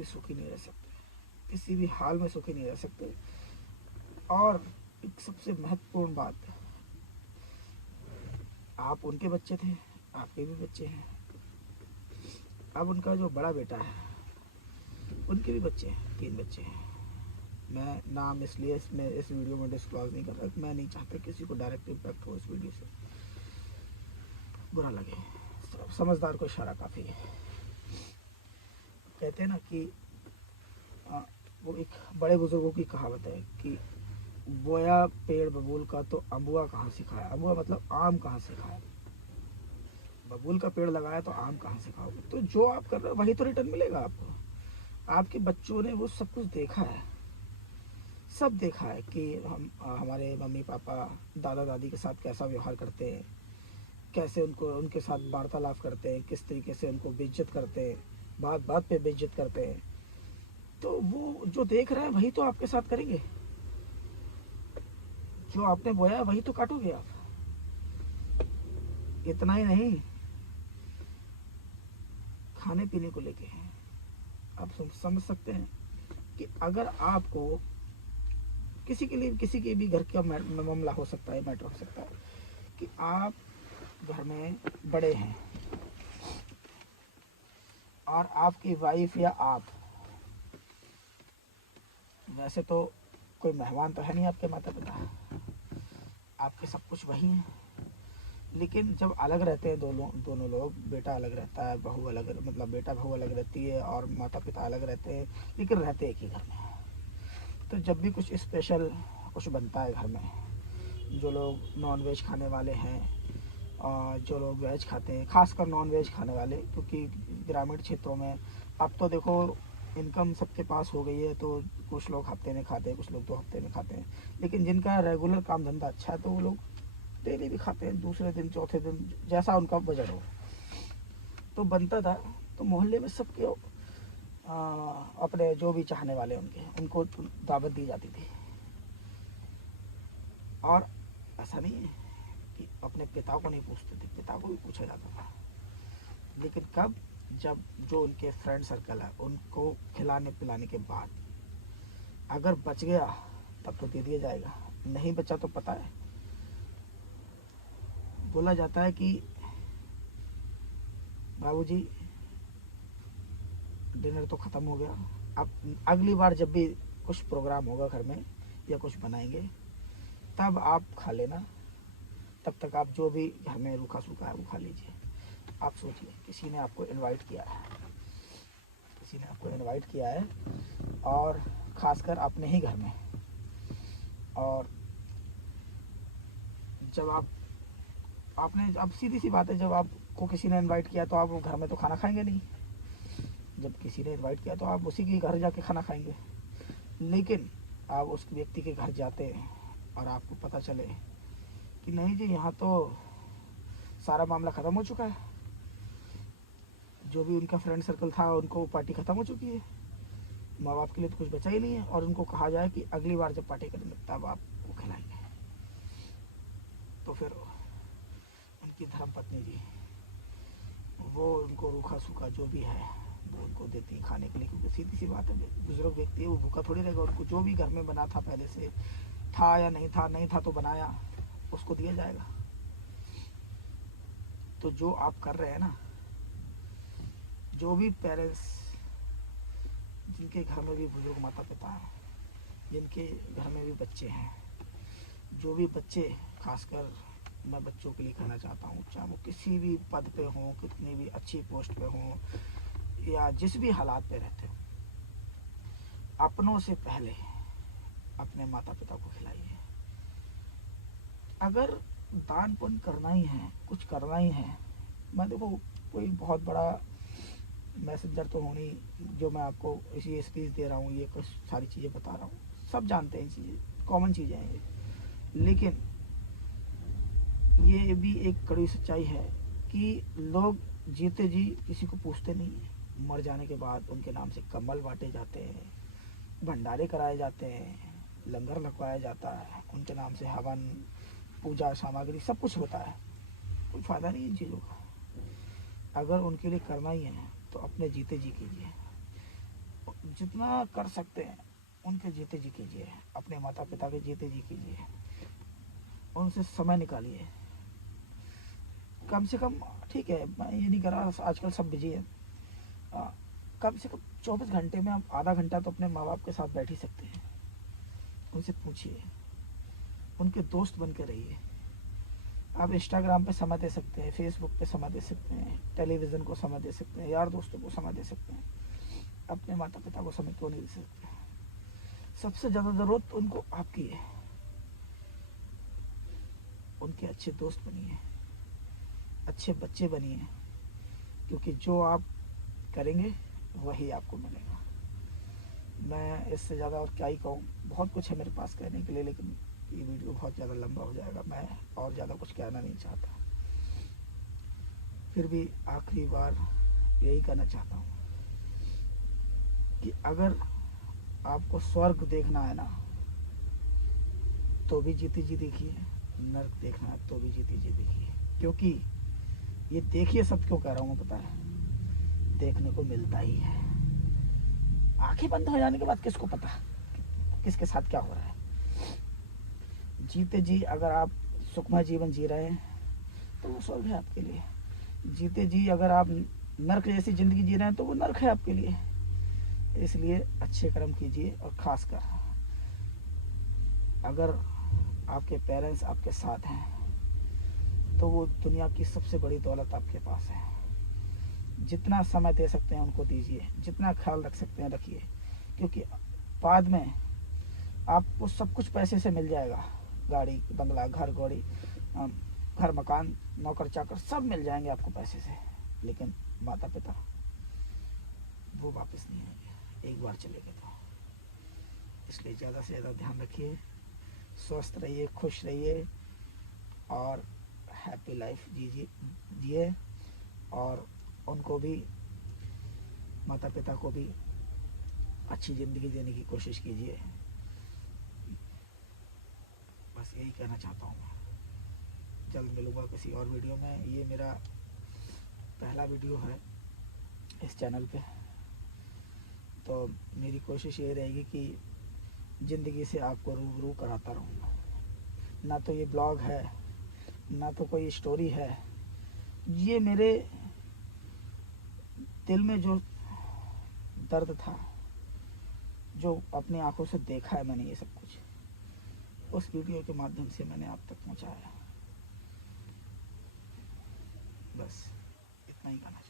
कभी सुखी नहीं रह सकते, किसी भी हाल में सुखी नहीं रह सकते। और एक सबसे महत्वपूर्ण बात, आप उनके बच्चे थे, आपके भी बच्चे हैं। अब उनका जो बड़ा बेटा है, उनके भी बच्चे हैं, 3 बच्चे हैं। मैं नाम इसलिए इसमें इस वीडियो में डिस्क्लोज नहीं कर रहा, मैं नहीं चाहता किसी को डायरेक्ट इम्पैक्ट हो इस वीडियो से, बुरा लगे। समझदार को इशारा काफ़ी है। कहते हैं ना कि वो एक बड़े बुजुर्गों की कहावत है कि बोया पेड़ बबूल का तो अम्बुआ कहाँ से खाया। अम्बुआ मतलब आम कहाँ से खाया। बबूल का पेड़ लगाया तो आम कहाँ से खाओगे। तो जो आप कर रहे हो वही तो रिटर्न मिलेगा आपको। आपके बच्चों ने वो सब कुछ देखा है, सब देखा है कि हमारे मम्मी पापा दादा दादी के साथ कैसा व्यवहार करते हैं, कैसे उनको उनके साथ वार्तालाप करते हैं, किस तरीके से उनको बेइज्जत करते हैं, बात बात पे बेइज्जत करते हैं। तो वो जो देख रहा है वही तो आपके साथ करेंगे। जो आपने बोया वही तो काटोगे आप। इतना ही नहीं, खाने पीने को लेके हैं। आप समझ सकते हैं कि अगर आपको किसी के लिए किसी के भी घर का मामला हो सकता है, मैटर हो सकता है कि आप घर में बड़े हैं और आपकी वाइफ या आप, वैसे तो कोई मेहमान तो है नहीं आपके माता पिता, आपके सब कुछ वही हैं, लेकिन जब अलग रहते हैं दोनों लोग, बेटा अलग रहता है, बहू अलग, मतलब बेटा बहू अलग रहती है और माता पिता अलग रहते हैं, लेकिन रहते एक ही घर में। तो जब भी कुछ स्पेशल कुछ बनता है घर में, जो लोग नॉन वेज खाने वाले हैं और जो लोग वेज खाते हैं, खासकर नॉन वेज खाने वाले, क्योंकि ग्रामीण क्षेत्रों में अब तो देखो इनकम सबके पास हो गई है, तो कुछ लोग हफ्ते में खाते हैं, कुछ लोग 2 हफ्ते में खाते हैं, लेकिन जिनका रेगुलर काम धंधा अच्छा है तो वो लोग डेली भी खाते हैं, दूसरे दिन चौथे दिन जैसा उनका बजट हो। तो बनता था, तो मोहल्ले में सबके अपने जो भी चाहने वाले उनको दावत दी जाती थी। और ऐसा नहीं है कि अपने पिता को नहीं पूछते थे, पिता को भी पूछा जाता था, लेकिन कब, जब जो उनके फ्रेंड सर्कल है उनको खिलाने पिलाने के बाद अगर बच गया तब तो दे दिया जाएगा, नहीं बचा तो पता है, बोला जाता है कि बाबूजी डिनर तो ख़त्म हो गया, अब अगली बार जब भी कुछ प्रोग्राम होगा घर में या कुछ बनाएंगे तब आप खा लेना, तब तक आप जो भी घर में रूखा सूखा है वो खा लीजिए। आप सोचिए, किसी ने आपको इनवाइट किया है, किसी ने आपको इनवाइट किया है और ख़ासकर अपने ही घर में, और जब आपने, अब सीधी सी बात है, जब आपको किसी ने इनवाइट किया तो आप घर में तो खाना खाएंगे नहीं, जब किसी ने इनवाइट किया तो आप उसी के घर जाके खाना खाएंगे। लेकिन आप उस व्यक्ति के घर जाते हैं और आपको पता चले कि नहीं जी, यहाँ तो सारा मामला ख़त्म हो चुका है, जो भी उनका फ्रेंड सर्कल था उनको पार्टी ख़त्म हो चुकी है, माँ बाप के लिए तो कुछ बचा ही नहीं है, और उनको कहा जाए कि अगली बार जब पार्टी करेंगे तब आपको खिलाएंगे। तो फिर उनकी धर्मपत्नी जी वो उनको रूखा सूखा जो भी है वो उनको देती है खाने के लिए, क्योंकि सीधी सी बात है, बुजुर्ग व्यक्ति है, वो भूखा थोड़ी रहेगा, उनको जो भी घर में बना था, पहले से था या नहीं था, नहीं था तो बनाया, उसको दिया जाएगा। तो जो आप कर रहे हैं ना, जो भी पेरेंट्स जिनके घर में भी बुजुर्ग माता पिता हैं, जिनके घर में भी बच्चे हैं, जो भी बच्चे, खासकर मैं बच्चों के लिए कहना चाहता हूँ, चाहे वो किसी भी पद पे हों, कितनी भी अच्छी पोस्ट पे हों या जिस भी हालात पे रहते हो, अपनों से पहले अपने माता पिता को खिलाइए। अगर दान पुण्य करना ही है, कुछ करना ही है, मैं देखो कोई बहुत बड़ा मैसेंजर तो हो नहीं, जो मैं आपको इसी स्पीच दे रहा हूँ, ये कुछ सारी चीज़ें बता रहा हूँ, सब जानते हैं चीज़ें, कॉमन चीज़ें हैं ये, लेकिन ये भी एक कड़ी सच्चाई है कि लोग जीते जी किसी को पूछते नहीं हैं, मर जाने के बाद उनके नाम से कम्बल बांटे जाते हैं, भंडारे कराए जाते हैं, लंगर लगवाया जाता है, उनके नाम से हवन पूजा सामग्री सब कुछ होता है, कोई फ़ायदा नहीं इन चीज़ों का। अगर उनके लिए करना ही है तो अपने जीते जी कीजिए, जितना कर सकते हैं उनके जीते जी कीजिए, अपने माता पिता के जीते जी कीजिए, उनसे समय निकालिए कम से कम। ठीक है, मैं ये नहीं कर रहा, आजकल सब बिजी है, कम से कम 24 घंटे में आप आधा घंटा तो अपने माँ बाप के साथ बैठ ही सकते हैं। उनसे पूछिए, उनके दोस्त बन के रहिए। आप इंस्टाग्राम पे समय दे सकते हैं, फेसबुक पे समय दे सकते हैं, टेलीविज़न को समय दे सकते हैं, यार दोस्तों को समय दे सकते हैं, अपने माता पिता को समय क्यों नहीं दे सकते? सबसे ज़्यादा ज़रूरत उनको आपकी है। उनके अच्छे दोस्त बनिए, अच्छे बच्चे बनिए, क्योंकि जो आप करेंगे वही आपको मिलेगा। मैं इससे ज़्यादा और क्या ही कहूँ, बहुत कुछ है मेरे पास कहने के लिए, लेकिन ये वीडियो बहुत ज़्यादा लंबा हो जाएगा, मैं और ज़्यादा कुछ कहना नहीं चाहता। फिर भी आखिरी बार यही कहना चाहता हूँ कि अगर आपको स्वर्ग देखना है ना, तो भी जीती जी देखिए, नर्क देखना है तो भी जीती जी देखिए। क्योंकि ये देखिए सब क्यों कह रहा हूँ मैं, पता है, देखने को मिलता ही है। आंखें बंद हो जाने के बाद किसको पता किसके साथ क्या हो रहा है। जीते जी अगर आप सुखमय जीवन जी रहे हैं तो वो स्वर्ग है आपके लिए। जीते जी अगर आप नर्क जैसी जिंदगी जी रहे हैं तो वो नर्क है आपके लिए। इसलिए अच्छे कर्म कीजिए, और खासकर अगर आपके पेरेंट्स आपके साथ हैं तो वो दुनिया की सबसे बड़ी दौलत आपके पास है। जितना समय दे सकते हैं उनको दीजिए, जितना ख्याल रख सकते हैं रखिए, क्योंकि बाद में आपको सब कुछ पैसे से मिल जाएगा। गाड़ी बंगला घर घोड़ी घर मकान नौकर चाकर सब मिल जाएंगे आपको पैसे से, लेकिन माता पिता वो वापस नहीं आएंगे एक बार चले गए तो। इसलिए ज़्यादा से ज़्यादा ध्यान रखिए, स्वस्थ रहिए, खुश रहिए, और हैप्पी लाइफ जिए, और उनको भी, माता पिता को भी अच्छी ज़िंदगी देने की कोशिश कीजिए। बस यही कहना चाहता हूँ मैं। जल्द मिलूँगा किसी और वीडियो में। ये मेरा पहला वीडियो है इस चैनल पे, तो मेरी कोशिश ये रहेगी कि ज़िंदगी से आपको रूबरू कराता रहूँगा। ना तो ये ब्लॉग है, ना तो कोई स्टोरी है, ये मेरे दिल में जो दर्द था, जो अपनी आंखों से देखा है मैंने ये सब कुछ, उस वीडियो के माध्यम से मैंने आप तक पहुंचाया। बस इतना ही कहना चाहिए।